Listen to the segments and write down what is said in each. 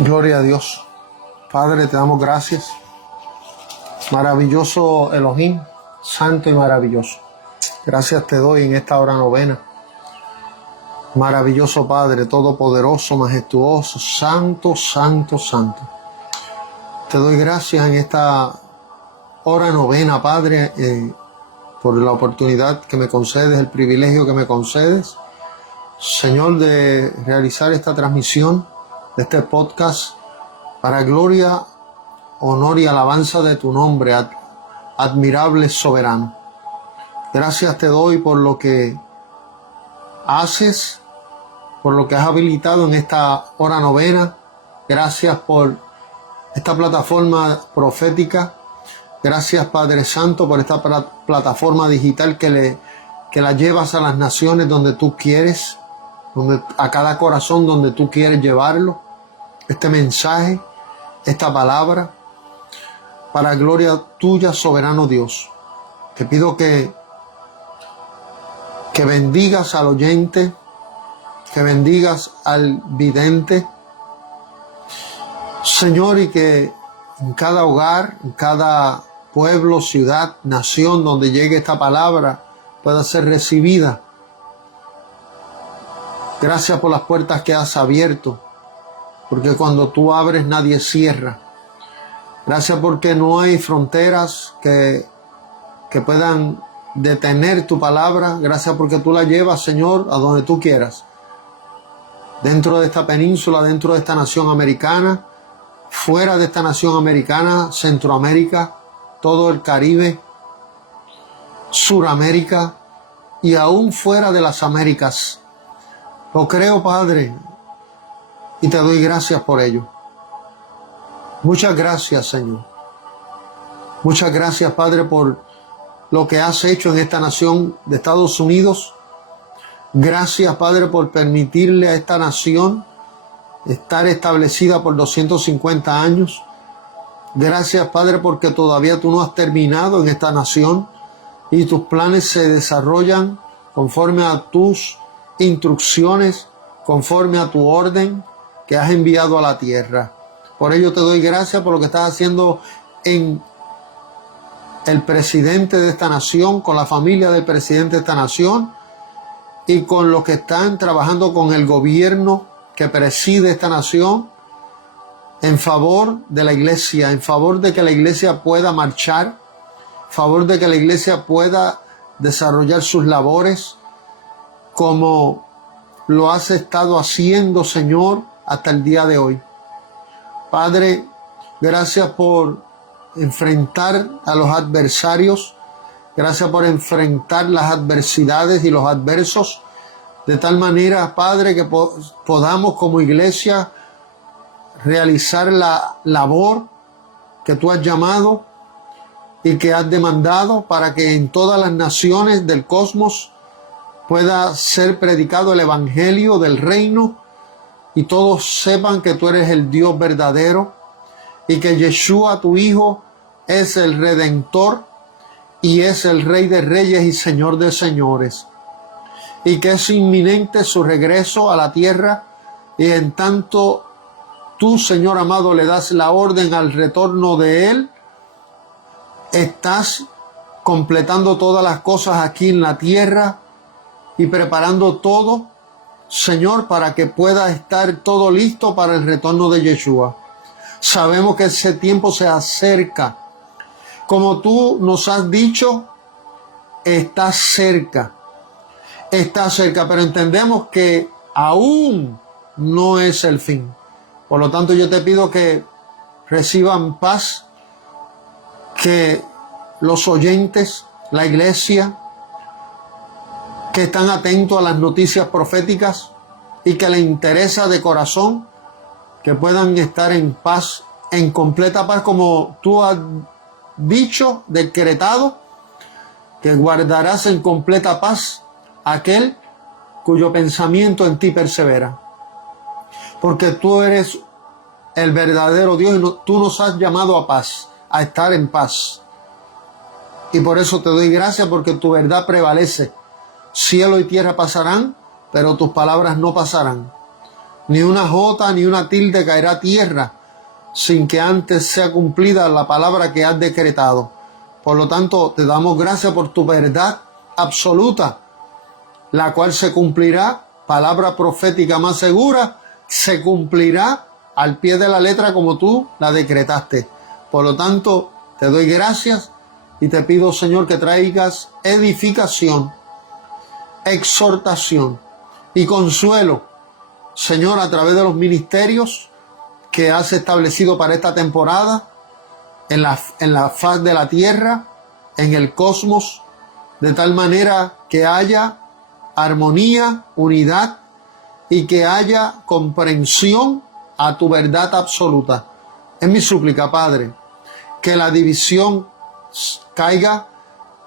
Gloria a Dios. Padre, te damos gracias. Maravilloso Elohim, santo y maravilloso. Gracias te doy en esta hora novena. Maravilloso Padre, todopoderoso, majestuoso, santo, santo, santo. Te doy gracias en esta hora novena, Padre, por la oportunidad que me concedes, el privilegio que me concedes, Señor, de realizar esta transmisión, de este podcast, para gloria, honor y alabanza de tu nombre, admirable soberano. Gracias te doy por lo que haces, por lo que has habilitado en esta hora novena. Gracias por esta plataforma profética. Gracias, Padre Santo, por esta plataforma digital que la llevas a las naciones donde tú quieres, a cada corazón donde tú quieres llevarlo. Este mensaje, esta palabra, para gloria tuya, soberano Dios. Te pido que bendigas al oyente, que bendigas al vidente, Señor, y que en cada hogar, en cada pueblo, ciudad, nación donde llegue esta palabra pueda ser recibida. Gracias por las puertas que has abierto, porque cuando tú abres nadie cierra. Gracias porque no hay fronteras que puedan detener tu palabra. Gracias porque tú la llevas, Señor, a donde tú quieras. Dentro de esta península, dentro de esta nación americana, fuera de esta nación americana, Centroamérica, todo el Caribe, Suramérica y aún fuera de las Américas. Lo creo, Padre, y te doy gracias por ello. Muchas gracias, Señor. Muchas gracias, Padre, por lo que has hecho en esta nación de Estados Unidos. Gracias, Padre, por permitirle a esta nación estar establecida por 250 años. Gracias, Padre, porque todavía tú no has terminado en esta nación y tus planes se desarrollan conforme a tus instrucciones, conforme a tu orden que has enviado a la tierra. Por ello te doy gracias por lo que estás haciendo en el presidente de esta nación, con la familia del presidente de esta nación y con los que están trabajando con el gobierno que preside esta nación en favor de la iglesia, en favor de que la iglesia pueda marchar, en favor de que la iglesia pueda desarrollar sus labores como lo has estado haciendo, Señor, hasta el día de hoy. Padre, gracias por enfrentar a los adversarios. Gracias por enfrentar las adversidades y los adversos. De tal manera, Padre, que podamos como iglesia realizar la labor que tú has llamado y que has demandado para que en todas las naciones del cosmos pueda ser predicado el evangelio del reino y todos sepan que tú eres el Dios verdadero y que Yeshua, tu Hijo, es el Redentor y es el Rey de Reyes y Señor de Señores, y que es inminente su regreso a la tierra, y en tanto tú, Señor amado, le das la orden al retorno de Él, estás completando todas las cosas aquí en la tierra y preparando todo, Señor, para que pueda estar todo listo para el retorno de Yeshua. Sabemos que ese tiempo se acerca. Como tú nos has dicho, está cerca, pero entendemos que aún no es el fin. Por lo tanto, yo te pido que reciban paz, que los oyentes, la iglesia, que están atentos a las noticias proféticas y que les interesa de corazón, que puedan estar en paz, en completa paz, como tú has dicho, decretado, que guardarás en completa paz aquel cuyo pensamiento en ti persevera. Porque tú eres el verdadero Dios y tú nos has llamado a paz, a estar en paz. Y por eso te doy gracias, porque tu verdad prevalece. Cielo y tierra pasarán, pero tus palabras no pasarán. Ni una jota ni una tilde caerá a tierra sin que antes sea cumplida la palabra que has decretado. Por lo tanto, te damos gracias por tu verdad absoluta, la cual se cumplirá, palabra profética más segura, se cumplirá al pie de la letra como tú la decretaste. Por lo tanto, te doy gracias y te pido, Señor, que traigas edificación, exhortación y consuelo, Señor, a través de los ministerios que has establecido para esta temporada, en la faz de la tierra, en el cosmos, de tal manera que haya armonía, unidad y que haya comprensión a tu verdad absoluta. Es mi súplica, Padre, que la división caiga,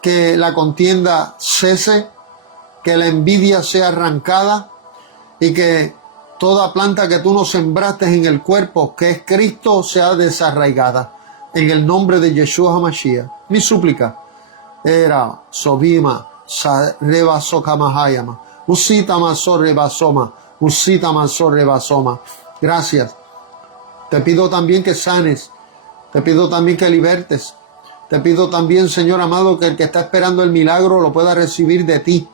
que la contienda cese, que la envidia sea arrancada y que toda planta que tú nos sembraste en el cuerpo, que es Cristo, sea desarraigada. En el nombre de Yeshua HaMashiach. Mi súplica era Sobima, Reba Sokamahayama, Usita Masor Rebasoma, Usita Masor Rebasoma. Gracias. Te pido también que sanes, te pido también que libertes, te pido también, Señor amado, que el que está esperando el milagro lo pueda recibir de ti.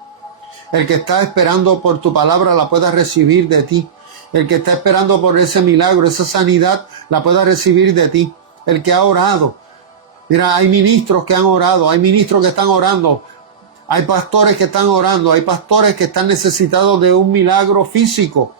El que está esperando por tu palabra la pueda recibir de ti. El que está esperando por ese milagro, esa sanidad, la pueda recibir de ti. El que ha orado. Mira, hay ministros que han orado, hay ministros que están orando, hay pastores que están orando, hay pastores que están necesitados de un milagro físico,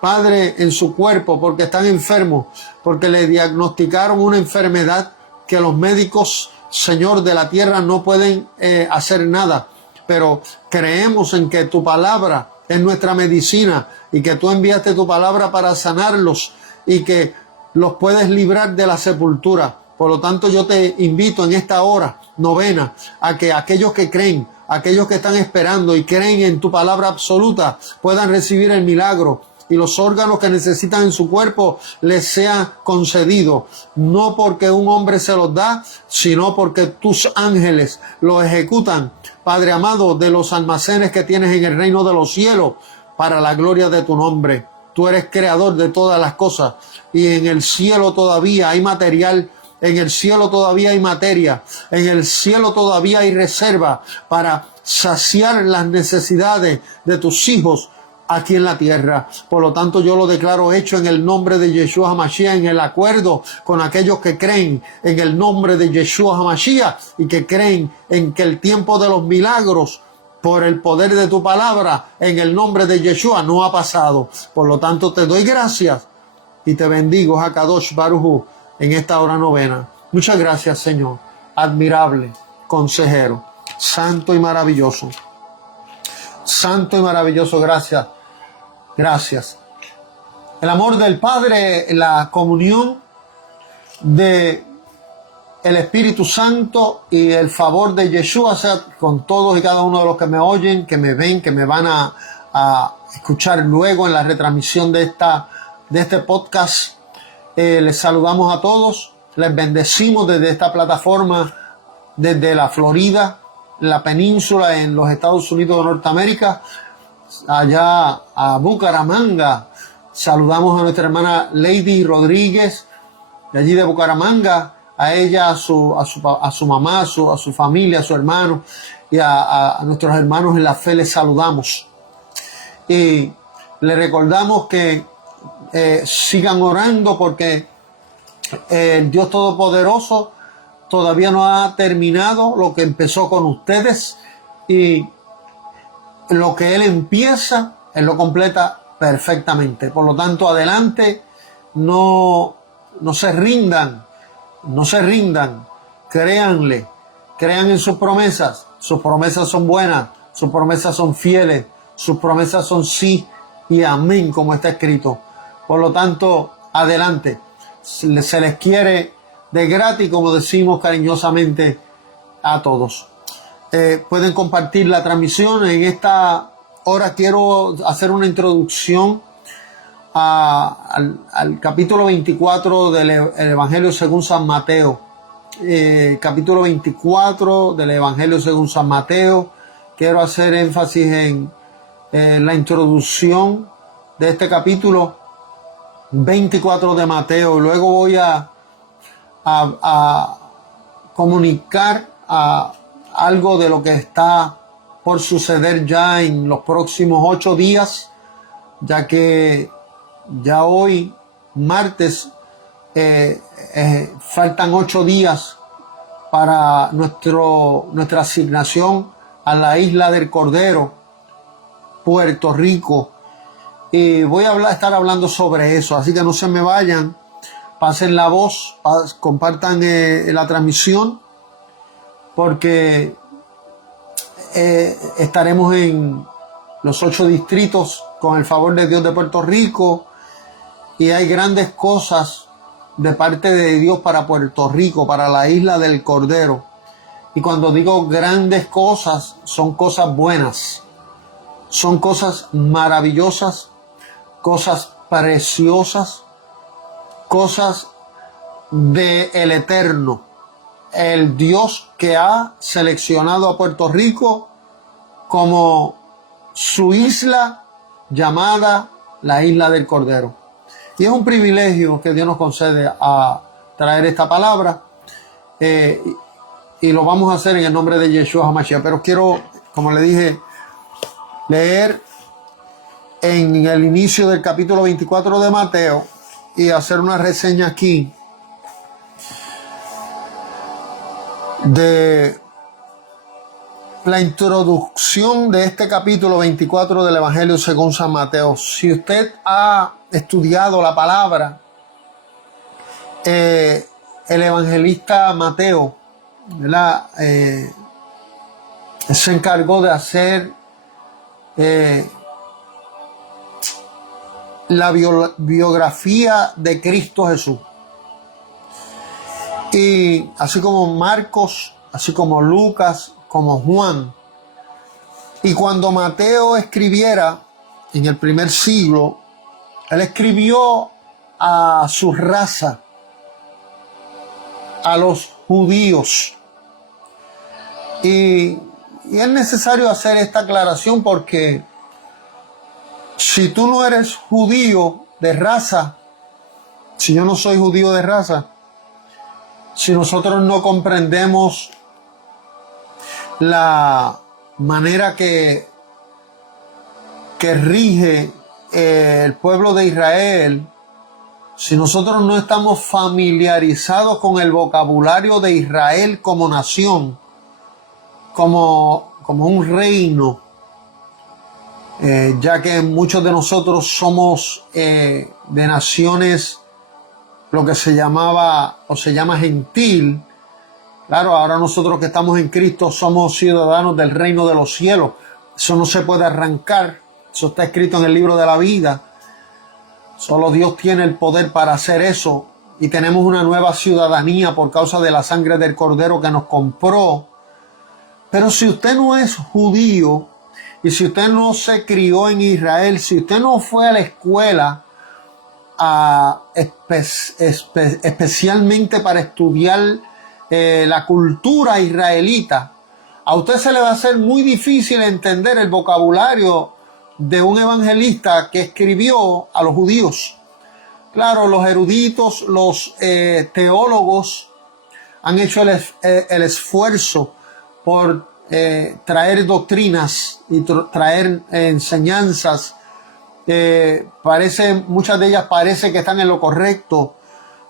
Padre, en su cuerpo, porque están enfermos, porque le diagnosticaron una enfermedad que los médicos, Señor, de la tierra no pueden hacer nada. Pero creemos en que tu palabra es nuestra medicina y que tú enviaste tu palabra para sanarlos y que los puedes librar de la sepultura. Por lo tanto, yo te invito en esta hora novena a que aquellos que creen, aquellos que están esperando y creen en tu palabra absoluta, puedan recibir el milagro y los órganos que necesitan en su cuerpo les sea concedido. No porque un hombre se los da, sino porque tus ángeles lo ejecutan, Padre amado, de los almacenes que tienes en el reino de los cielos, para la gloria de tu nombre. Tú eres creador de todas las cosas y en el cielo todavía hay material, en el cielo todavía hay materia, en el cielo todavía hay reserva para saciar las necesidades de tus hijos aquí en la tierra. Por lo tanto, yo lo declaro hecho en el nombre de Yeshua HaMashiach, en el acuerdo con aquellos que creen en el nombre de Yeshua HaMashiach y que creen en que el tiempo de los milagros, por el poder de tu palabra, en el nombre de Yeshua, no ha pasado. Por lo tanto, te doy gracias y te bendigo, Hakadosh Baruj Hu, en esta hora novena. Muchas gracias, Señor. Admirable, consejero, santo y maravilloso. Santo y maravilloso, gracias. Gracias. El amor del Padre, la comunión de el Espíritu Santo y el favor de Yeshua sea con todos y cada uno de los que me oyen, que me ven, que me van a escuchar luego en la retransmisión de este podcast. Les saludamos a todos, les bendecimos desde esta plataforma, desde la Florida, la península en los Estados Unidos de Norteamérica, allá a Bucaramanga. Saludamos a nuestra hermana Lady Rodríguez, de allí de Bucaramanga, a ella, a su mamá, a su familia, a su hermano y a nuestros hermanos en la fe les saludamos. Y les recordamos que sigan orando porque el Dios Todopoderoso todavía no ha terminado lo que empezó con ustedes y lo que Él empieza, Él lo completa perfectamente. Por lo tanto, adelante, no se rindan, créanle, crean en sus promesas son buenas, sus promesas son fieles, sus promesas son sí y amén, como está escrito. Por lo tanto, adelante, se les quiere de gratis, como decimos cariñosamente a todos. Pueden compartir la transmisión. En esta hora quiero hacer una introducción al capítulo 24 del Evangelio según San Mateo. Capítulo 24 del Evangelio según San Mateo. Quiero hacer énfasis en la introducción de este capítulo 24 de Mateo, y luego voy a comunicar algo de lo que está por suceder ya en los próximos 8 días, ya que ya hoy, martes, faltan 8 días para nuestra asignación a la Isla del Cordero, Puerto Rico. Y voy a estar hablando sobre eso, así que no se me vayan, pasen la voz, compartan la transmisión, porque estaremos en los 8 distritos con el favor de Dios de Puerto Rico, y hay grandes cosas de parte de Dios para Puerto Rico, para la Isla del Cordero. Y cuando digo grandes cosas, son cosas buenas, son cosas maravillosas, cosas preciosas, cosas del Eterno, el Dios que ha seleccionado a Puerto Rico como su isla llamada la Isla del Cordero. Y es un privilegio que Dios nos concede a traer esta palabra, y lo vamos a hacer en el nombre de Yeshua HaMashiach. Pero quiero, como le dije, leer en el inicio del capítulo 24 de Mateo y hacer una reseña aquí de la introducción de este capítulo 24 del Evangelio según San Mateo. Si usted ha estudiado la palabra, el evangelista Mateo, ¿verdad? Se encargó de hacer la biografía de Cristo Jesús. Y así como Marcos, así como Lucas, como Juan. Y cuando Mateo escribiera en el primer siglo, él escribió a su raza, a los judíos. Y es necesario hacer esta aclaración, porque si tú no eres judío de raza, si yo no soy judío de raza, si nosotros no comprendemos la manera que rige el pueblo de Israel, si nosotros no estamos familiarizados con el vocabulario de Israel como nación, como un reino, ya que muchos de nosotros somos de naciones, lo que se llamaba o se llama gentil. Claro, ahora nosotros que estamos en Cristo somos ciudadanos del reino de los cielos. Eso no se puede arrancar. Eso está escrito en el libro de la vida. Solo Dios tiene el poder para hacer eso. Y tenemos una nueva ciudadanía por causa de la sangre del Cordero que nos compró. Pero si usted no es judío, y si usted no se crió en Israel, si usted no fue a la escuela especialmente para estudiar la cultura israelita, a usted se le va a hacer muy difícil entender el vocabulario de un evangelista que escribió a los judíos. Claro, los eruditos, los teólogos han hecho el esfuerzo por traer doctrinas y traer enseñanzas. Muchas de ellas parece que están en lo correcto,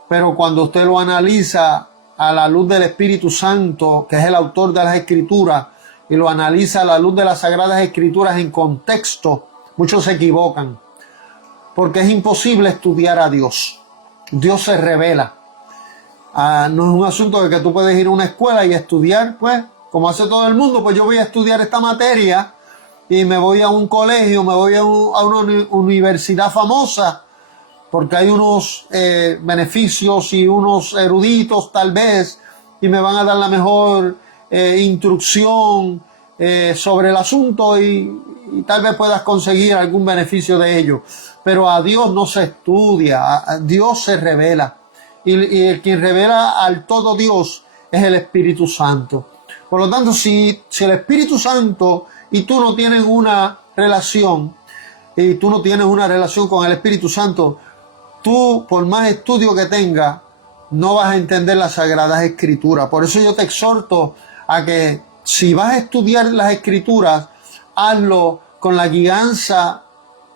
pero cuando usted lo analiza a la luz del Espíritu Santo, que es el autor de las Escrituras, y lo analiza a la luz de las Sagradas Escrituras en contexto, muchos se equivocan, porque es imposible estudiar a Dios. Dios se revela. No es un asunto de que tú puedes ir a una escuela y estudiar, pues, como hace todo el mundo, pues yo voy a estudiar esta materia y me voy a un colegio, me voy a una universidad famosa, porque hay unos beneficios y unos eruditos tal vez, y me van a dar la mejor instrucción sobre el asunto, y tal vez puedas conseguir algún beneficio de ello. Pero a Dios no se estudia, a Dios se revela. Y el quien revela al todo Dios es el Espíritu Santo. Por lo tanto, si el Espíritu Santo y tú no tienes una relación, con el Espíritu Santo, tú, por más estudio que tengas, no vas a entender las Sagradas Escrituras. Por eso yo te exhorto a que si vas a estudiar las Escrituras, hazlo con la guianza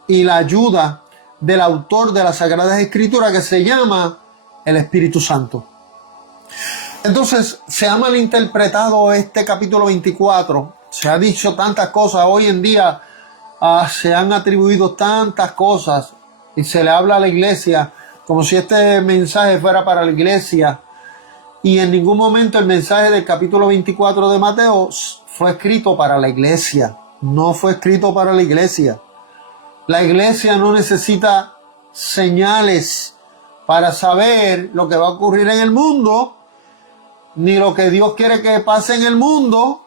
y la ayuda del autor de las Sagradas Escrituras, que se llama el Espíritu Santo. Entonces, se ha malinterpretado este capítulo 24. Se ha dicho tantas cosas. Hoy en día se han atribuido tantas cosas y se le habla a la iglesia como si este mensaje fuera para la iglesia. Y en ningún momento el mensaje del capítulo 24 de Mateo fue escrito para la iglesia. No fue escrito para la iglesia. La iglesia no necesita señales para saber lo que va a ocurrir en el mundo, ni lo que Dios quiere que pase en el mundo,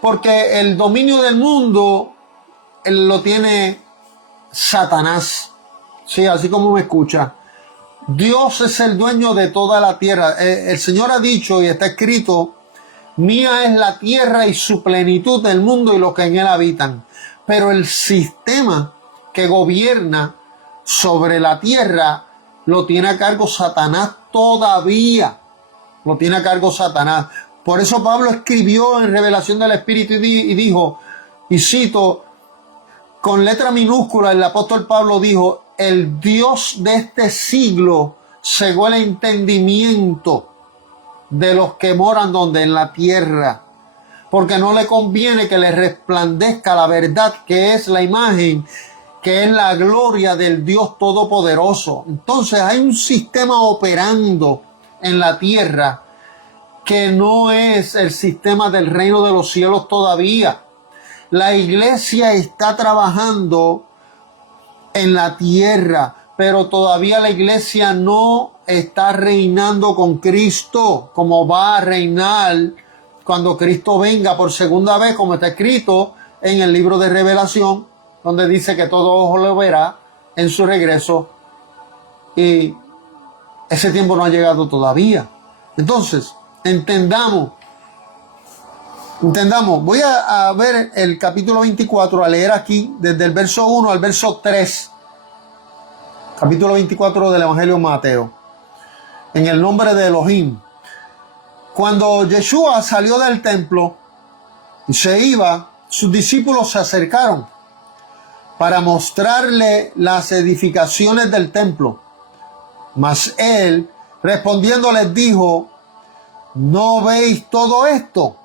porque el dominio del mundo lo tiene Satanás. Sí, así como me escucha. Dios es el dueño de toda la tierra. El Señor ha dicho y está escrito: mía es la tierra y su plenitud, del mundo y los que en él habitan. Pero el sistema que gobierna sobre la tierra lo tiene a cargo Satanás todavía. Lo tiene a cargo Satanás. Por eso Pablo escribió en Revelación del Espíritu y dijo, y cito, con letra minúscula, el apóstol Pablo dijo: el Dios de este siglo cegó el entendimiento de los que moran donde, en la tierra, porque no le conviene que le resplandezca la verdad, que es la imagen, que es la gloria del Dios Todopoderoso. Entonces hay un sistema operando en la tierra que no es el sistema del reino de los cielos todavía. La iglesia está trabajando en la tierra, pero todavía la iglesia no está reinando con Cristo, como va a reinar cuando Cristo venga por segunda vez, como está escrito en el libro de Revelación, donde dice que todo ojo lo verá en su regreso, y ese tiempo no ha llegado todavía. Entonces, entendamos. Voy a ver el capítulo 24, a leer aquí desde el verso 1 al verso 3. Capítulo 24 del Evangelio de Mateo. En el nombre de Elohim. Cuando Yeshua salió del templo y se iba, sus discípulos se acercaron para mostrarle las edificaciones del templo. Mas él, respondiendo, les dijo: ¿no veis todo esto?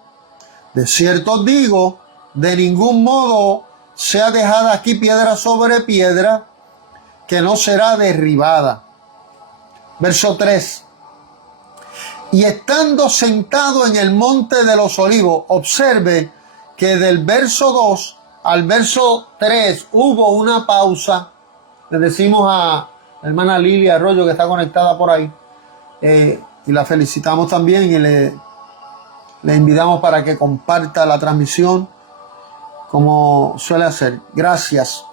De cierto os digo, de ningún modo sea dejada aquí piedra sobre piedra que no será derribada. Verso 3. Y estando sentado en el monte de los olivos, observe que del verso 2 al verso 3 hubo una pausa. Le decimos a la hermana Lilia Arroyo, que está conectada por ahí, y la felicitamos también, y le invitamos para que comparta la transmisión como suele hacer. Gracias.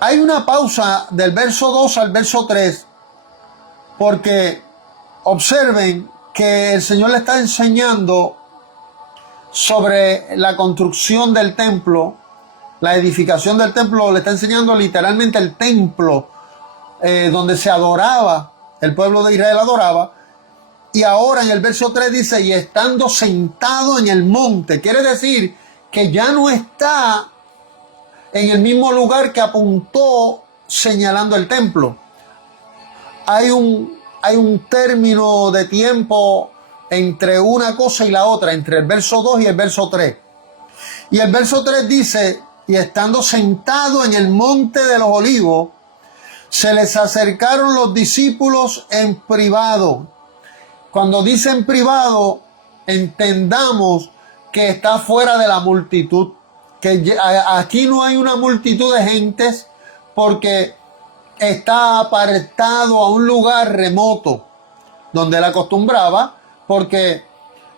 Hay una pausa del verso 2 al verso 3 porque observen que el Señor le está enseñando sobre la construcción del templo, la edificación del templo. Le está enseñando literalmente el templo donde se adoraba, el pueblo de Israel adoraba. Y ahora en el verso 3 dice: y estando sentado en el monte. Quiere decir que ya no está en el mismo lugar que apuntó señalando el templo. Hay un término de tiempo entre una cosa y la otra, entre el verso 2 y el verso 3. Y el verso 3 dice: y estando sentado en el monte de los olivos, se les acercaron los discípulos en privado. Cuando dice en privado, entendamos que está fuera de la multitud, que aquí no hay una multitud de gentes, porque está apartado a un lugar remoto donde él acostumbraba, porque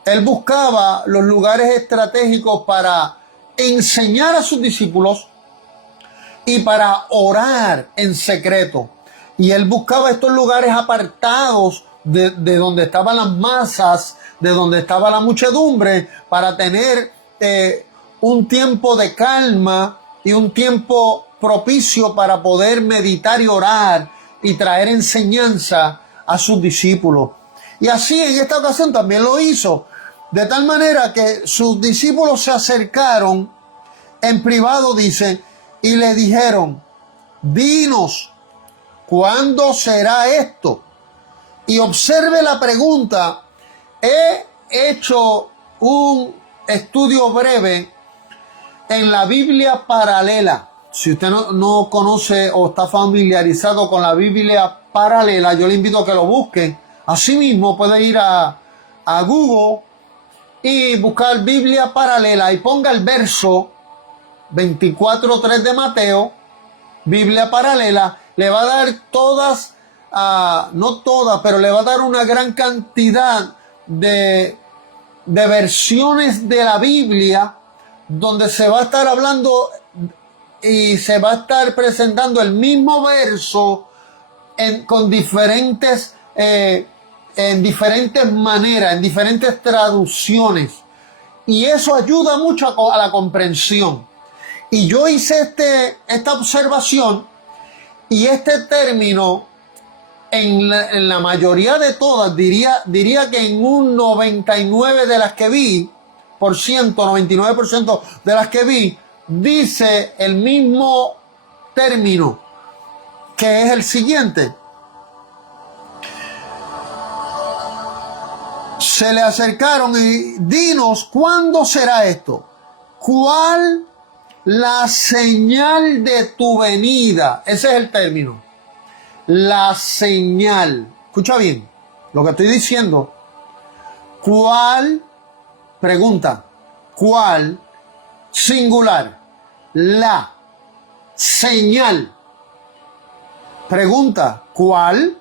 él buscaba los lugares estratégicos para enseñar a sus discípulos y para orar en secreto. Y él buscaba estos lugares apartados de donde estaban las masas, de donde estaba la muchedumbre, para tener un tiempo de calma y un tiempo propicio para poder meditar y orar y traer enseñanza a sus discípulos. Y así en esta ocasión también lo hizo, de tal manera que sus discípulos se acercaron en privado, dice, y le dijeron: dinos, ¿cuándo será esto? Y observe la pregunta. He hecho un estudio breve en la Biblia paralela. Si usted no conoce o está familiarizado con la Biblia paralela, yo le invito a que lo busque. Asimismo, puede ir a Google y buscar Biblia paralela y ponga el verso 24:3 de Mateo, Biblia paralela. Le va a dar todas, no todas, pero le va a dar una gran cantidad de versiones de la Biblia donde se va a estar hablando y se va a estar presentando el mismo verso con diferentes en diferentes maneras, en diferentes traducciones, y eso ayuda mucho a la comprensión. Y yo hice esta observación, y este término en la mayoría de todas, diría que en un 99% de las que vi, 99% de las que vi, dice el mismo término, que es el siguiente. Se le acercaron y: dinos, ¿cuándo será esto? ¿Cuál la señal de tu venida? Ese es el término. La señal. Escucha bien lo que estoy diciendo. ¿Cuál? Pregunta. ¿Cuál? Singular. La señal. Pregunta. ¿Cuál?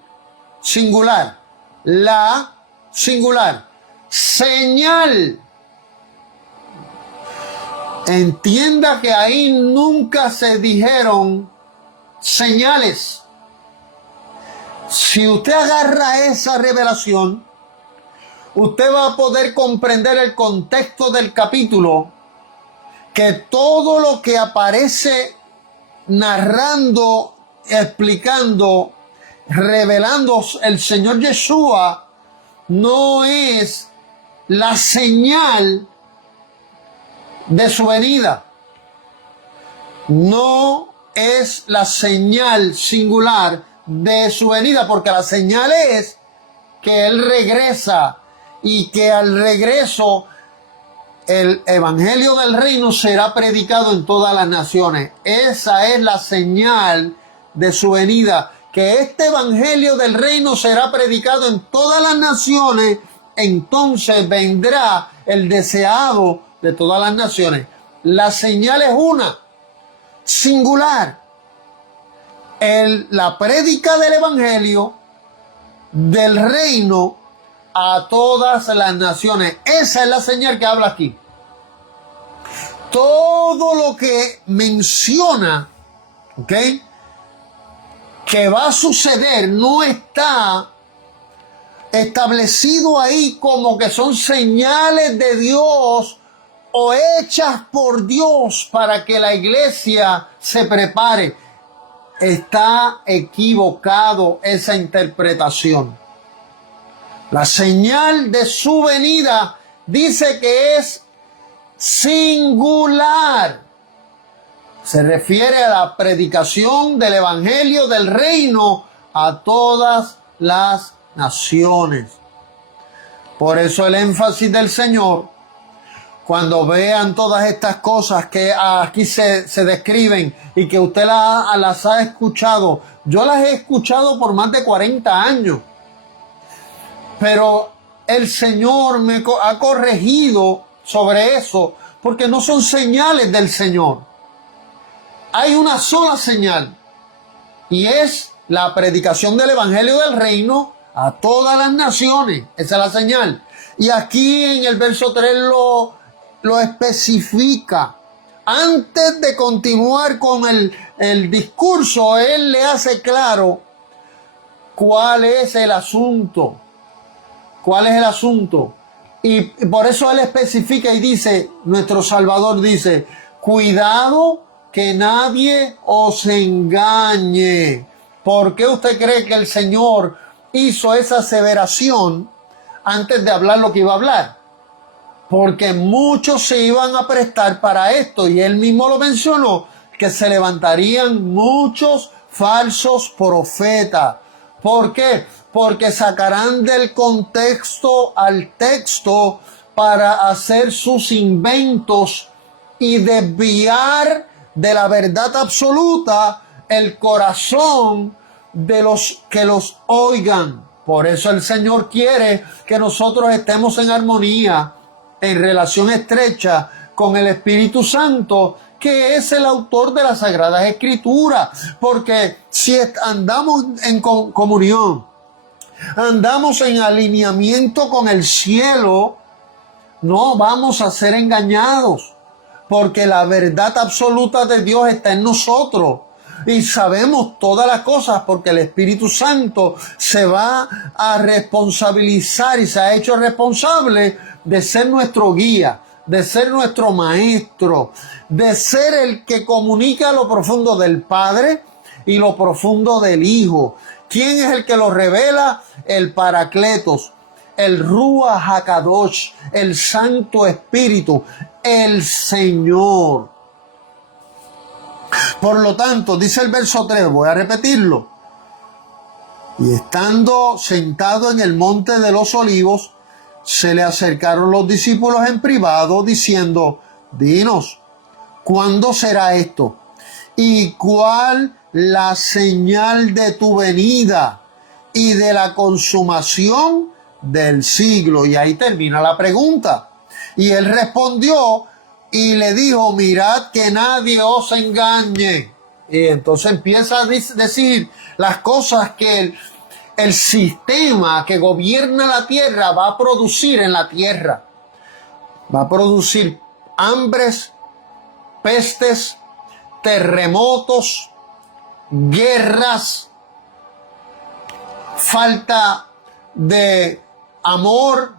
Singular. La singular. Señal. Entienda que ahí nunca se dijeron señales. Si usted agarra esa revelación, usted va a poder comprender el contexto del capítulo, que todo lo que aparece narrando, explicando, revelando el Señor Yeshua, no es la señal de su venida. No es la señal singular de su venida, porque la señal es que Él regresa, y que al regreso el evangelio del reino será predicado en todas las naciones. Esa es la señal de su venida, que este evangelio del reino será predicado en todas las naciones. Entonces vendrá el deseado de todas las naciones. La señal es una, singular. La prédica del evangelio del reino a todas las naciones. Esa es la señal que habla aquí. Todo lo que menciona, ¿ok?, que va a suceder, no está establecido ahí como que son señales de Dios o hechas por Dios para que la iglesia se prepare. Está equivocado esa interpretación. La señal de su venida dice que es singular. Se refiere a la predicación del evangelio del reino a todas las naciones. Por eso el énfasis del Señor, cuando vean todas estas cosas que aquí se describen y que usted las ha escuchado. Yo las he escuchado por más de 40 años. Pero el Señor me ha corregido sobre eso, porque no son señales del Señor. Hay una sola señal, y es la predicación del evangelio del reino a todas las naciones. Esa es la señal. Y aquí en el verso 3 lo especifica. Antes de continuar con el discurso, él le hace claro cuál es el asunto. ¿Cuál es el asunto? Y por eso él especifica y dice, nuestro Salvador dice: cuidado que nadie os engañe. ¿Por qué usted cree que el Señor hizo esa aseveración antes de hablar lo que iba a hablar? Porque muchos se iban a prestar para esto, y él mismo lo mencionó, que se levantarían muchos falsos profetas. ¿Por qué? Porque sacarán del contexto al texto para hacer sus inventos y desviar de la verdad absoluta el corazón de los que los oigan. Por eso el Señor quiere que nosotros estemos en armonía, en relación estrecha con el Espíritu Santo, que es el autor de las Sagradas Escrituras. Porque si andamos en comunión, andamos en alineamiento con el cielo, no vamos a ser engañados, porque la verdad absoluta de Dios está en nosotros. Y sabemos todas las cosas porque el Espíritu Santo se va a responsabilizar y se ha hecho responsable de ser nuestro guía, de ser nuestro maestro, de ser el que comunica lo profundo del Padre y lo profundo del Hijo. ¿Quién es el que lo revela? El Paracletos, el Ruach HaKadosh, el Santo Espíritu, el Señor. Por lo tanto, dice el verso 3, voy a repetirlo. Y estando sentado en el monte de los olivos, se le acercaron los discípulos en privado, diciendo: dinos, ¿cuándo será esto? ¿Y cuál la señal de tu venida y de la consumación del siglo? Y ahí termina la pregunta. Y él respondió y le dijo: mirad que nadie os engañe. Y entonces empieza a decir las cosas que el sistema que gobierna la tierra va a producir en la tierra. Va a producir hambres, pestes, terremotos, guerras, falta de amor,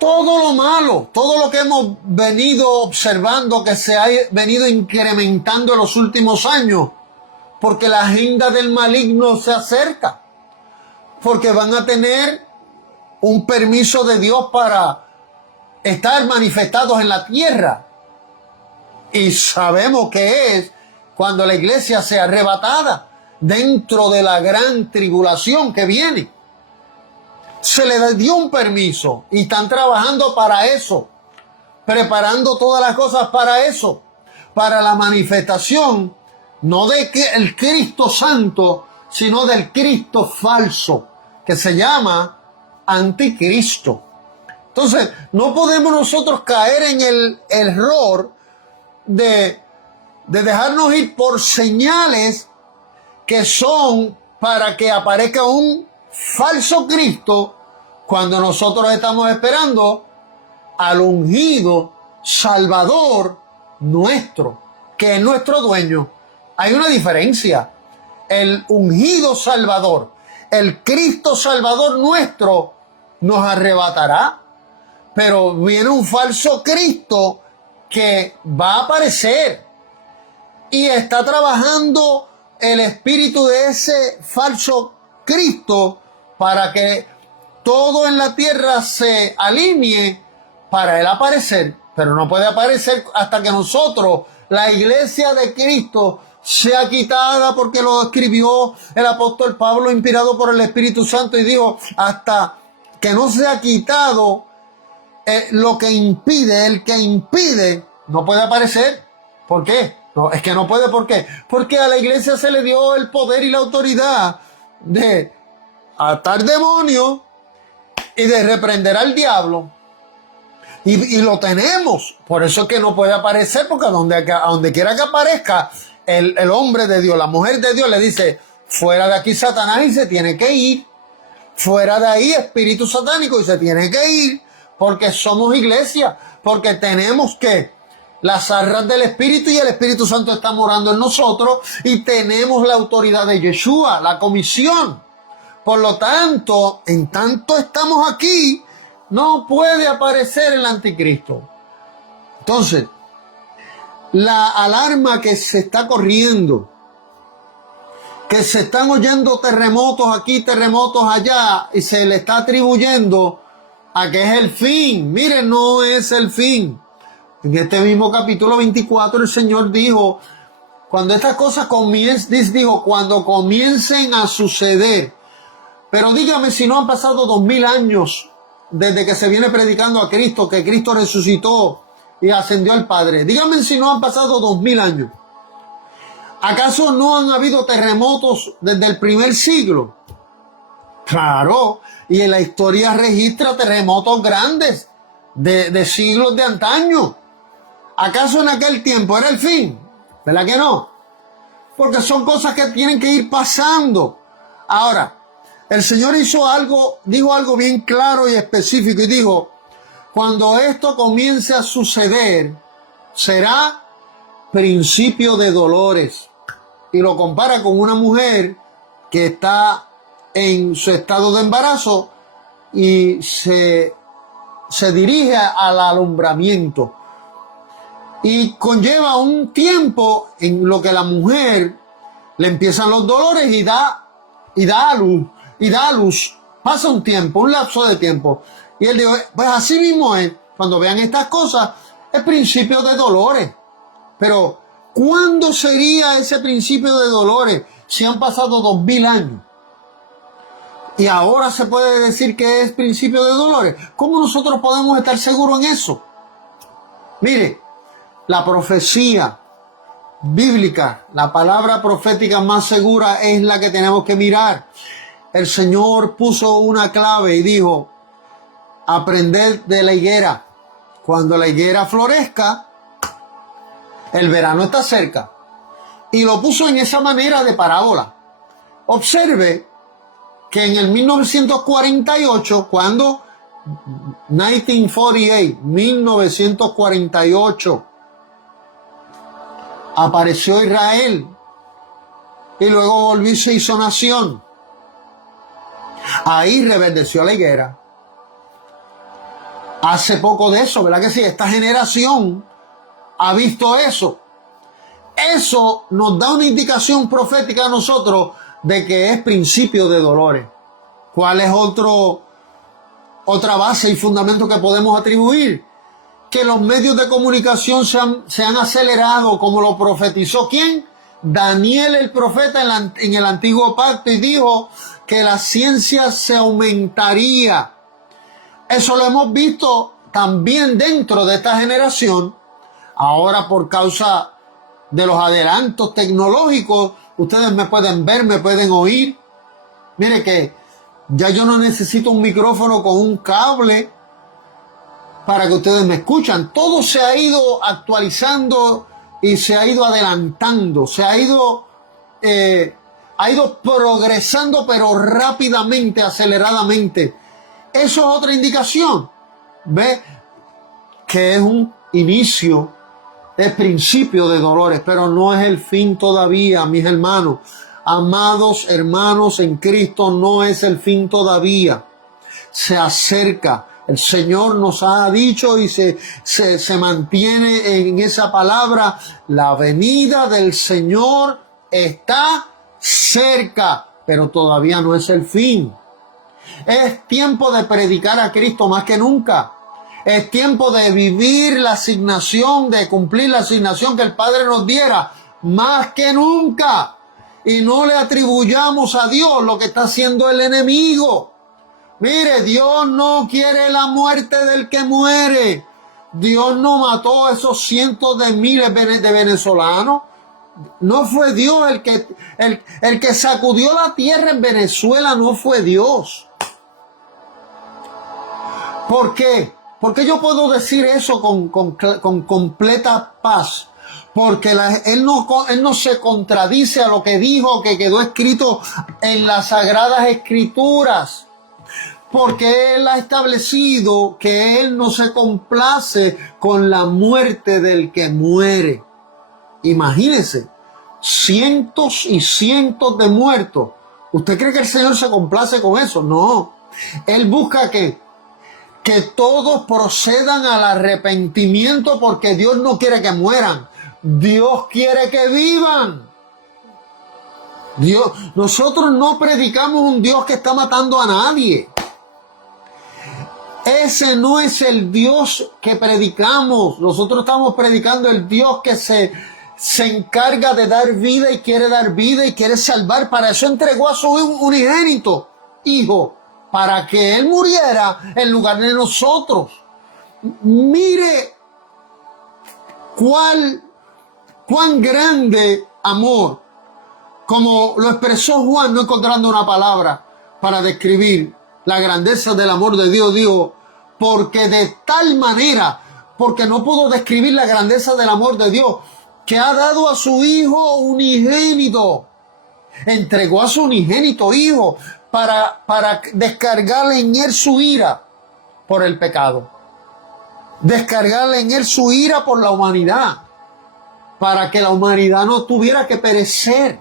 todo lo malo, todo lo que hemos venido observando que se ha venido incrementando en los últimos años, porque la agenda del maligno se acerca, porque van a tener un permiso de Dios para estar manifestados en la tierra. Y sabemos que es cuando la iglesia sea arrebatada dentro de la gran tribulación que viene. Se le dio un permiso y están trabajando para eso, preparando todas las cosas para eso, para la manifestación, no de el Cristo Santo, sino del Cristo falso, que se llama Anticristo. Entonces, no podemos nosotros caer en el error de dejarnos ir por señales que son para que aparezca un falso Cristo, cuando nosotros estamos esperando al ungido Salvador nuestro, que es nuestro dueño. Hay una diferencia. El ungido Salvador, el Cristo Salvador nuestro, nos arrebatará, pero viene un falso Cristo que va a aparecer, y está trabajando el espíritu de ese falso Cristo para que todo en la tierra se alinee para él aparecer. Pero no puede aparecer hasta que nosotros, la iglesia de Cristo, sea quitada, porque lo escribió el apóstol Pablo, inspirado por el Espíritu Santo, y dijo: hasta que no sea quitado lo que impide, el que impide, no puede aparecer. ¿Por qué? No, es que no puede. ¿Por qué? Porque a la iglesia se le dio el poder y la autoridad de atar demonios y de reprender al diablo. Y lo tenemos. Por eso es que no puede aparecer, porque a donde quiera que aparezca el hombre de Dios, la mujer de Dios, le dice: fuera de aquí Satanás, y se tiene que ir. Fuera de ahí espíritu satánico, y se tiene que ir, porque somos iglesia, porque tenemos que las arras del Espíritu, y el Espíritu Santo está morando en nosotros, y tenemos la autoridad de Yeshua, la comisión. Por lo tanto, en tanto estamos aquí, no puede aparecer el anticristo. Entonces, la alarma que se está corriendo, que se están oyendo terremotos aquí, terremotos allá, y se le está atribuyendo a que es el fin. Miren, no es el fin. En este mismo capítulo 24 el Señor dijo, cuando estas cosas cuando comiencen a suceder. Pero dígame si no han pasado 2000 años desde que se viene predicando a Cristo, que Cristo resucitó y ascendió al Padre. Dígame si no han pasado 2000 años. ¿Acaso no han habido terremotos desde el primer siglo? Claro, y en la historia registra terremotos grandes de siglos de antaño. ¿Acaso en aquel tiempo era el fin? ¿Verdad que no? Porque son cosas que tienen que ir pasando. Ahora, el Señor dijo algo bien claro y específico y dijo, cuando esto comience a suceder, será principio de dolores. Y lo compara con una mujer que está en su estado de embarazo y se dirige al alumbramiento. Y conlleva un tiempo en lo que la mujer le empiezan los dolores y da a luz. Pasa un tiempo, un lapso de tiempo. Y él dijo, pues así mismo es, cuando vean estas cosas, es principio de dolores. Pero, ¿cuándo sería ese principio de dolores? Si han pasado 2000 años. Y ahora se puede decir que es principio de dolores. ¿Cómo nosotros podemos estar seguros en eso? Mire, la profecía bíblica, la palabra profética más segura es la que tenemos que mirar. El Señor puso una clave y dijo, aprended de la higuera. Cuando la higuera florezca, el verano está cerca. Y lo puso en esa manera de parábola. Observe que en el 1948, cuando 1948, apareció Israel y luego volvió y se hizo nación. Ahí reverdeció la higuera. Hace poco de eso, ¿verdad que sí? Esta generación ha visto eso. Eso nos da una indicación profética a nosotros de que es principio de dolores. ¿Cuál es otra base y fundamento que podemos atribuir? Que los medios de comunicación se han acelerado, como lo profetizó ¿quién? Daniel el profeta en el antiguo pacto, y dijo que la ciencia se aumentaría. Eso lo hemos visto también dentro de esta generación. Ahora, por causa de los adelantos tecnológicos, ustedes me pueden ver, me pueden oír. Mire que ya yo no necesito un micrófono con un cable para que ustedes me escuchan. Todo se ha ido actualizando y se ha ido adelantando, se ha ido progresando, pero rápidamente, aceleradamente. Eso es otra indicación. ¿Ve? Que es un inicio, es principio de dolores, pero no es el fin todavía, mis hermanos. Amados hermanos en Cristo, no es el fin todavía. Se acerca. El Señor nos ha dicho y se mantiene en esa palabra. La venida del Señor está cerca, pero todavía no es el fin. Es tiempo de predicar a Cristo más que nunca. Es tiempo de vivir la asignación, de cumplir la asignación que el Padre nos diera más que nunca. Y no le atribuyamos a Dios lo que está haciendo el enemigo. Mire, Dios no quiere la muerte del que muere. Dios no mató a esos cientos de miles de venezolanos. No fue Dios el que sacudió la tierra en Venezuela, no fue Dios. ¿Por qué? Porque yo puedo decir eso con completa paz. Porque él no se contradice a lo que dijo, que quedó escrito en las Sagradas Escrituras. Porque Él ha establecido que Él no se complace con la muerte del que muere. Imagínense, cientos y cientos de muertos. ¿Usted cree que el Señor se complace con eso? No. Él busca que todos procedan al arrepentimiento, porque Dios no quiere que mueran. Dios quiere que vivan. Nosotros no predicamos un Dios que está matando a nadie. Ese no es el Dios que predicamos. Nosotros estamos predicando el Dios que se encarga de dar vida y quiere dar vida y quiere salvar. Para eso entregó a su unigénito Hijo, para que Él muriera en lugar de nosotros. Mire cuán grande amor, como lo expresó Juan, no encontrando una palabra para describir la grandeza del amor de Dios. Dijo, porque de tal manera, porque no pudo describir la grandeza del amor de Dios, que ha dado a su Hijo unigénito. Entregó a su unigénito Hijo para descargarle en Él su ira por el pecado. Descargarle en Él su ira por la humanidad, para que la humanidad no tuviera que perecer.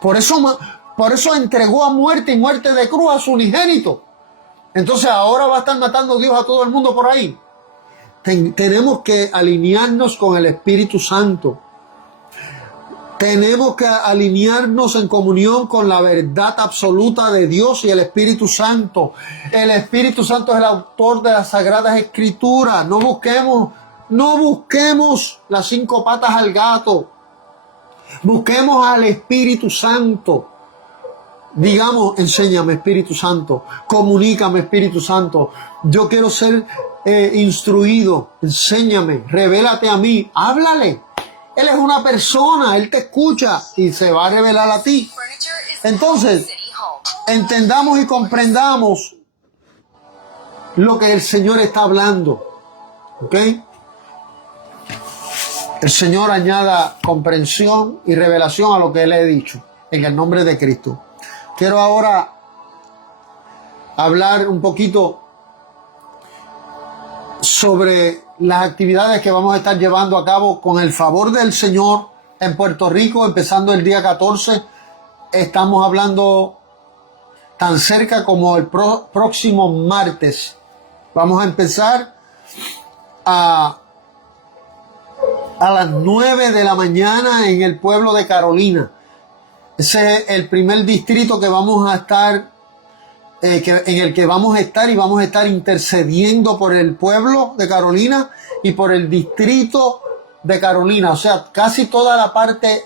Por eso entregó a muerte y muerte de cruz a su unigénito. Entonces ahora va a estar matando Dios a todo el mundo por ahí. Tenemos que alinearnos con el Espíritu Santo. Tenemos que alinearnos en comunión con la verdad absoluta de Dios y el Espíritu Santo. El Espíritu Santo es el autor de las Sagradas Escrituras. No busquemos las 5 patas al gato. Busquemos al Espíritu Santo. Digamos, enséñame, Espíritu Santo. Comunícame, Espíritu Santo. Yo quiero ser instruido. Enséñame, revélate a mí. Háblale. Él es una persona, Él te escucha y se va a revelar a ti. Entonces, entendamos y comprendamos lo que el Señor está hablando. ¿Ok? El Señor añada comprensión y revelación a lo que le he dicho, en el nombre de Cristo. Quiero ahora hablar un poquito sobre las actividades que vamos a estar llevando a cabo con el favor del Señor en Puerto Rico, empezando el día 14. Estamos hablando tan cerca como el próximo martes. Vamos a empezar a las 9 de la mañana en el pueblo de Carolina. Ese es el primer distrito que vamos a estar, en el que vamos a estar, y vamos a estar intercediendo por el pueblo de Carolina y por el distrito de Carolina, o sea, casi toda la parte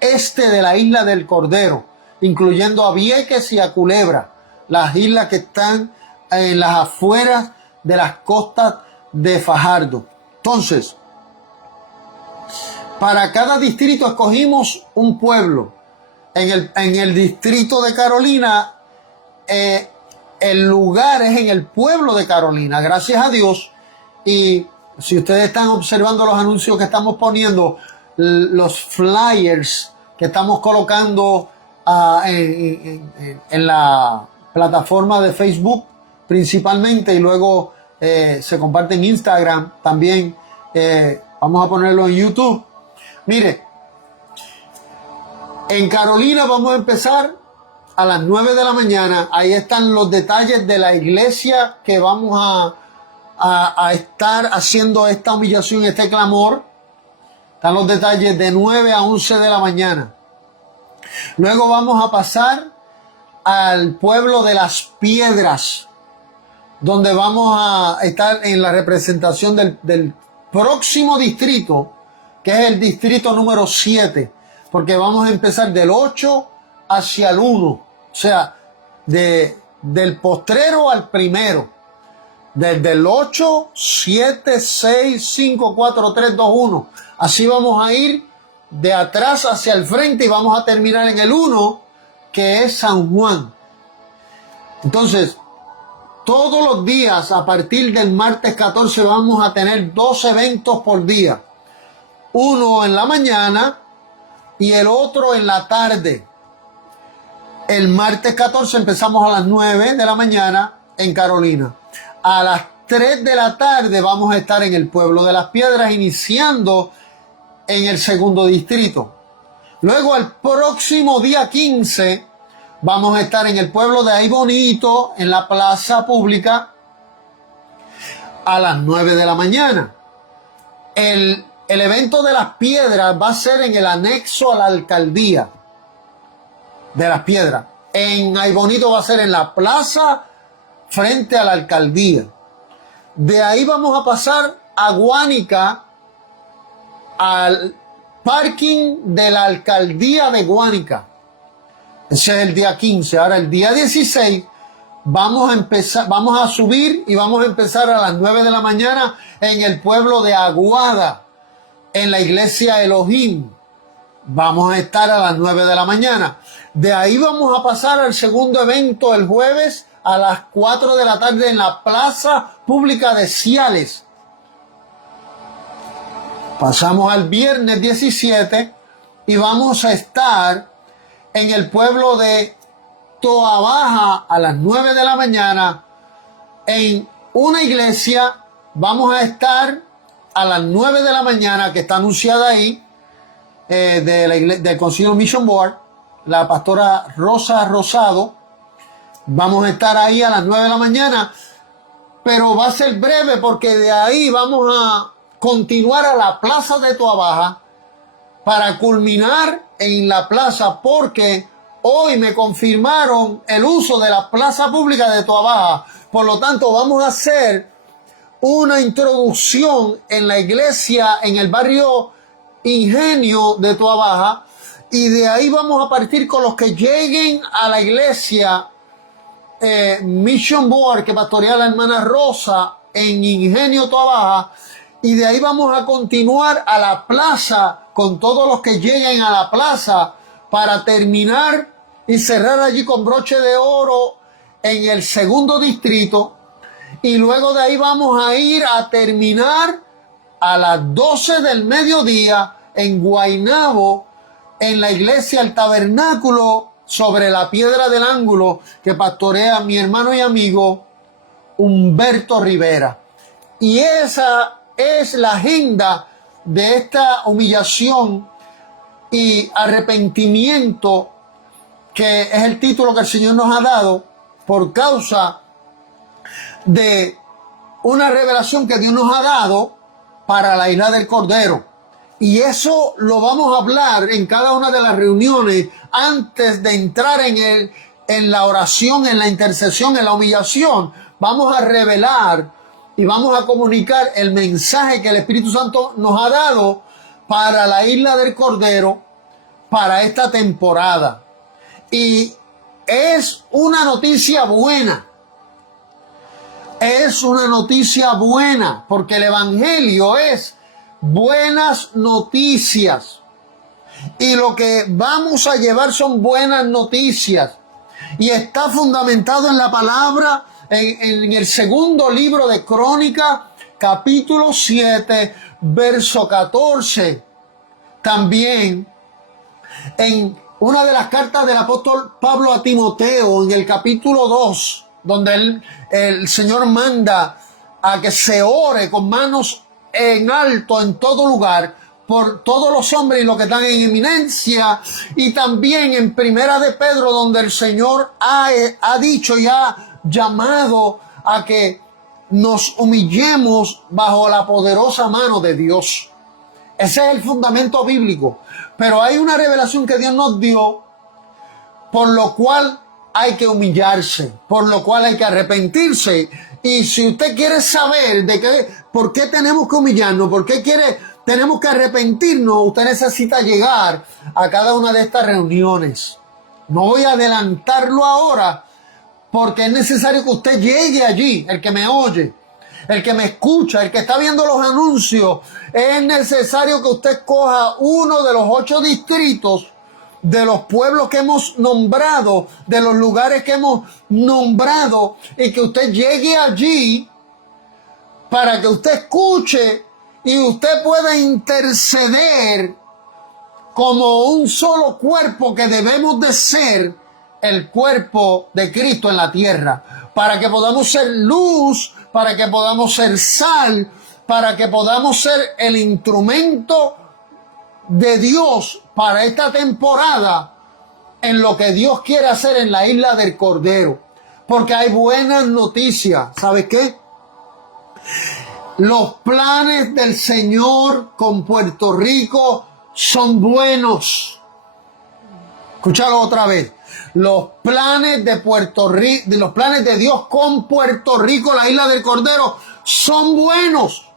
este de la isla del Cordero, incluyendo a Vieques y a Culebra, las islas que están en las afueras de las costas de Fajardo. Entonces, para cada distrito escogimos un pueblo. En el distrito de Carolina, el lugar es en el pueblo de Carolina, gracias a Dios. Y si ustedes están observando los anuncios que estamos poniendo, los flyers que estamos colocando en la plataforma de Facebook principalmente, y luego se comparte en Instagram también, vamos a ponerlo en YouTube. Mire, en Carolina vamos a empezar a las 9 de la mañana. Ahí están los detalles de la iglesia que vamos a estar haciendo esta humillación, este clamor. Están los detalles de 9 a 11 de la mañana. Luego vamos a pasar al pueblo de Las Piedras, donde vamos a estar en la representación del próximo distrito, que es el distrito número 7, porque vamos a empezar del 8 hacia el 1, o sea, del postrero al primero, desde el 8, 7, 6, 5, 4, 3, 2, 1. Así vamos a ir de atrás hacia el frente y vamos a terminar en el 1, que es San Juan. Entonces, todos los días, a partir del martes 14, vamos a tener 2 eventos por día. Uno en la mañana y el otro en la tarde. El martes 14 empezamos a las 9 de la mañana en Carolina. A las 3 de la tarde vamos a estar en el pueblo de Las Piedras, iniciando en el segundo distrito. Luego, el próximo día 15, vamos a estar en el pueblo de Ay Bonito, en la plaza pública, a las 9 de la mañana. El El evento de las piedras va a ser en el anexo a la alcaldía de las piedras. En Aybonito va a ser en la plaza frente a la alcaldía. De ahí vamos a pasar a Guánica, al parking de la alcaldía de Guánica. Ese es el día 15. Ahora el día 16 vamos a subir y vamos a empezar a las 9 de la mañana en el pueblo de Aguada, en la iglesia Elohim. Vamos a estar a las 9 de la mañana. De ahí vamos a pasar al segundo evento el jueves a las 4 de la tarde en la plaza pública de Ciales. Pasamos al viernes 17 y vamos a estar en el pueblo de Toa Baja a las 9 de la mañana en una iglesia. Vamos a estar a las 9 de la mañana, que está anunciada ahí, del Concilio Mission Board, la pastora Rosa Rosado. Vamos a estar ahí a las 9 de la mañana, pero va a ser breve porque de ahí vamos a continuar a la plaza de Toa Baja para culminar en la plaza, porque hoy me confirmaron el uso de la plaza pública de Toa Baja. Por lo tanto, vamos a hacer una introducción en la iglesia, en el barrio Ingenio de Toa Baja, y de ahí vamos a partir con los que lleguen a la iglesia Mission Board, que pastorea la hermana Rosa en Ingenio Toa Baja, y de ahí vamos a continuar a la plaza con todos los que lleguen a la plaza para terminar y cerrar allí con broche de oro en el segundo distrito. Y luego de ahí vamos a ir a terminar a las 12 del mediodía en Guaynabo, en la iglesia El Tabernáculo, sobre la piedra del ángulo, que pastorea mi hermano y amigo Humberto Rivera. Y esa es la agenda de esta humillación y arrepentimiento, que es el título que el Señor nos ha dado por causa de una revelación que Dios nos ha dado para la isla del Cordero. Y eso lo vamos a hablar en cada una de las reuniones antes de entrar en la oración, en la intercesión, en la humillación. Vamos a revelar y vamos a comunicar el mensaje que el Espíritu Santo nos ha dado para la isla del Cordero, para esta temporada. Y es una noticia buena. Es una noticia buena, porque el Evangelio es buenas noticias. Y lo que vamos a llevar son buenas noticias. Y está fundamentado en la palabra, en el segundo libro de Crónicas, capítulo 7, verso 14. También en una de las cartas del apóstol Pablo a Timoteo, en el capítulo 2, donde el Señor manda a que se ore con manos en alto en todo lugar por todos los hombres y los que están en eminencia. Y también en Primera de Pedro, donde el Señor ha dicho y ha llamado a que nos humillemos bajo la poderosa mano de Dios. Ese es el fundamento bíblico. Pero hay una revelación que Dios nos dio, por lo cual hay que humillarse, por lo cual hay que arrepentirse. Y si usted quiere saber por qué tenemos que humillarnos, por qué tenemos que arrepentirnos, usted necesita llegar a cada una de estas reuniones. No voy a adelantarlo ahora, porque es necesario que usted llegue allí, el que me oye, el que me escucha, el que está viendo los anuncios. Es necesario que usted coja uno de los 8 distritos, de los pueblos que hemos nombrado, de los lugares que hemos nombrado, y que usted llegue allí para que usted escuche y usted pueda interceder como un solo cuerpo, que debemos de ser el cuerpo de Cristo en la tierra, para que podamos ser luz, para que podamos ser sal, para que podamos ser el instrumento de Dios para esta temporada en lo que Dios quiere hacer en la isla del Cordero. Porque hay buenas noticias. ¿Sabes qué? Los planes del Señor con Puerto Rico son buenos. Escúchalo otra vez. Los planes de Puerto Rico, los planes de Dios con Puerto Rico, la isla del Cordero, son buenos.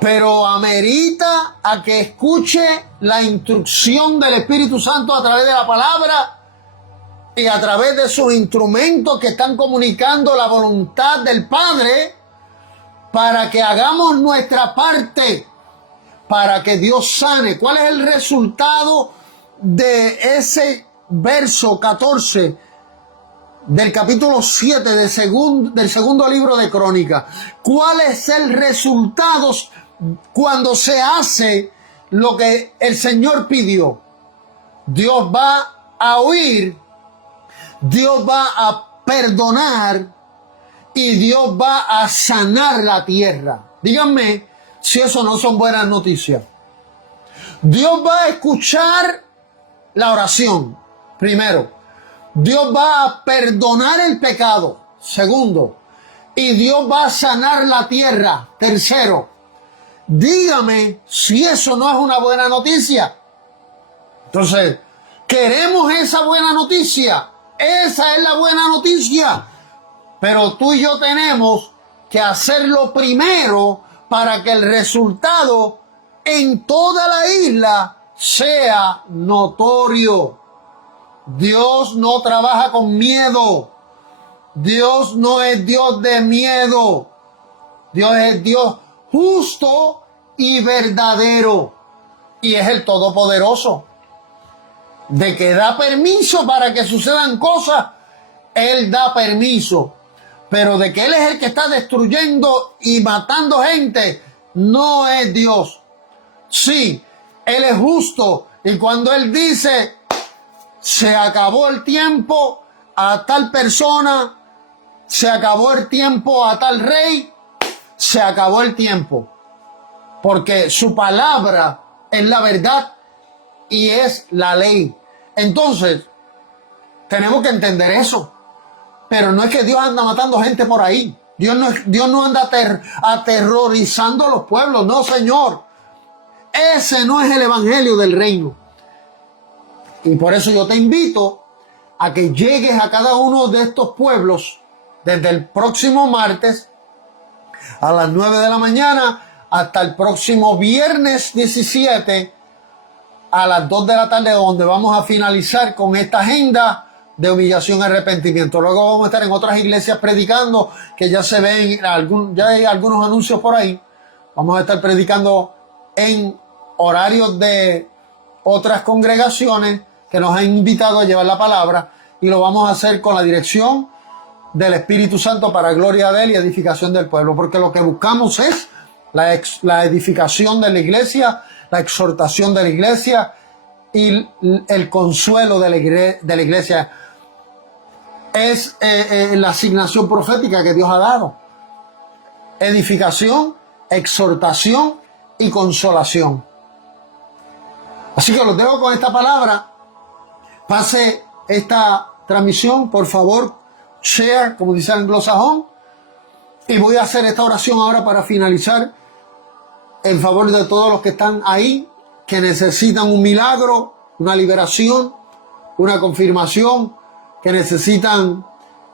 Pero amerita a que escuche la instrucción del Espíritu Santo a través de la palabra y a través de sus instrumentos que están comunicando la voluntad del Padre, para que hagamos nuestra parte, para que Dios sane. ¿Cuál es el resultado de ese verso 14 del capítulo 7 del segundo libro de Crónicas? ¿Cuál es el resultado cuando se hace lo que el Señor pidió? Dios va a oír, Dios va a perdonar y Dios va a sanar la tierra. Díganme si eso no son buenas noticias. Dios va a escuchar la oración, primero. Dios va a perdonar el pecado, segundo. Y Dios va a sanar la tierra, tercero. Dígame si eso no es una buena noticia. Entonces, queremos esa buena noticia. Esa es la buena noticia. Pero tú y yo tenemos que hacerlo primero para que el resultado en toda la isla sea notorio. Dios no trabaja con miedo. Dios no es Dios de miedo. Dios es Dios justo y verdadero. Y es el Todopoderoso. De que da permiso para que sucedan cosas, Él da permiso. Pero de que Él es el que está destruyendo y matando gente, no es Dios. Sí, Él es justo. Y cuando Él dice, se acabó el tiempo a tal persona, se acabó el tiempo a tal rey, se acabó el tiempo. Porque su palabra es la verdad y es la ley. Entonces, tenemos que entender eso. Pero no es que Dios anda matando gente por ahí. Dios no anda aterrorizando a los pueblos. No, Señor. Ese no es el evangelio del reino. Y por eso yo te invito a que llegues a cada uno de estos pueblos desde el próximo martes a las 9 de la mañana hasta el próximo viernes 17 a las 2 de la tarde, donde vamos a finalizar con esta agenda de humillación y arrepentimiento. Luego vamos a estar en otras iglesias predicando, que ya se ven, ya hay algunos anuncios por ahí. Vamos a estar predicando en horarios de otras congregaciones que nos han invitado a llevar la palabra, y lo vamos a hacer con la dirección del Espíritu Santo para gloria de Él y edificación del pueblo, porque lo que buscamos es la edificación de la iglesia, la exhortación de la iglesia y el consuelo de la iglesia. Es la asignación profética que Dios ha dado. Edificación, exhortación y consolación. Así que los dejo con esta palabra. Pase esta transmisión, por favor, share, como dice el anglosajón. Y voy a hacer esta oración ahora para finalizar, en favor de todos los que están ahí, que necesitan un milagro, una liberación, una confirmación, que necesitan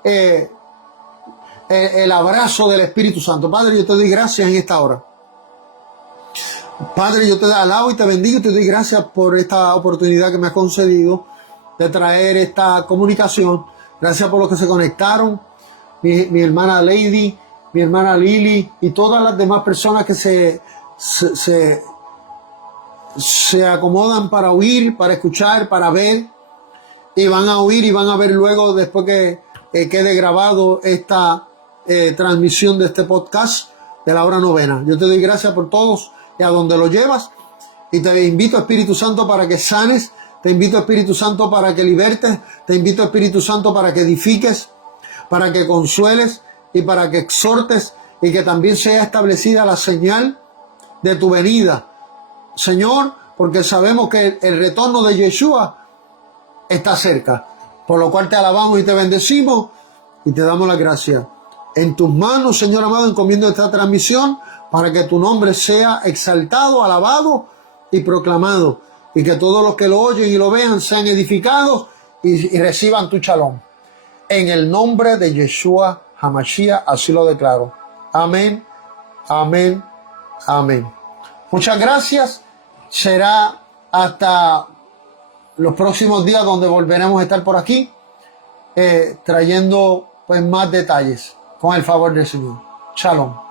el abrazo del Espíritu Santo. Padre, yo te doy gracias en esta hora. Padre, yo te alabo y te bendigo y te doy gracias por esta oportunidad que me has concedido de traer esta comunicación. Gracias por los que se conectaron, mi hermana Lady, mi hermana Lili y todas las demás personas que se acomodan para oír, para escuchar, para ver, y van a oír y van a ver luego, después que quede grabado esta transmisión de este podcast de la hora novena. Yo te doy gracias por todos y a donde lo llevas, y te invito, Espíritu Santo, para que sanes, te invito, Espíritu Santo, para que libertes, te invito, Espíritu Santo, para que edifiques, para que consueles y para que exhortes, y que también sea establecida la señal de tu venida, Señor, porque sabemos que el retorno de Yeshua está cerca, por lo cual te alabamos y te bendecimos y te damos la gracia En tus manos, Señor amado, encomiendo esta transmisión para que tu nombre sea exaltado, alabado y proclamado. Y que todos los que lo oyen y lo vean sean edificados y reciban tu shalom. En el nombre de Yeshua HaMashiach, así lo declaro. Amén, amén, amén. Muchas gracias. Será hasta los próximos días donde volveremos a estar por aquí, trayendo pues más detalles con el favor del Señor. Shalom.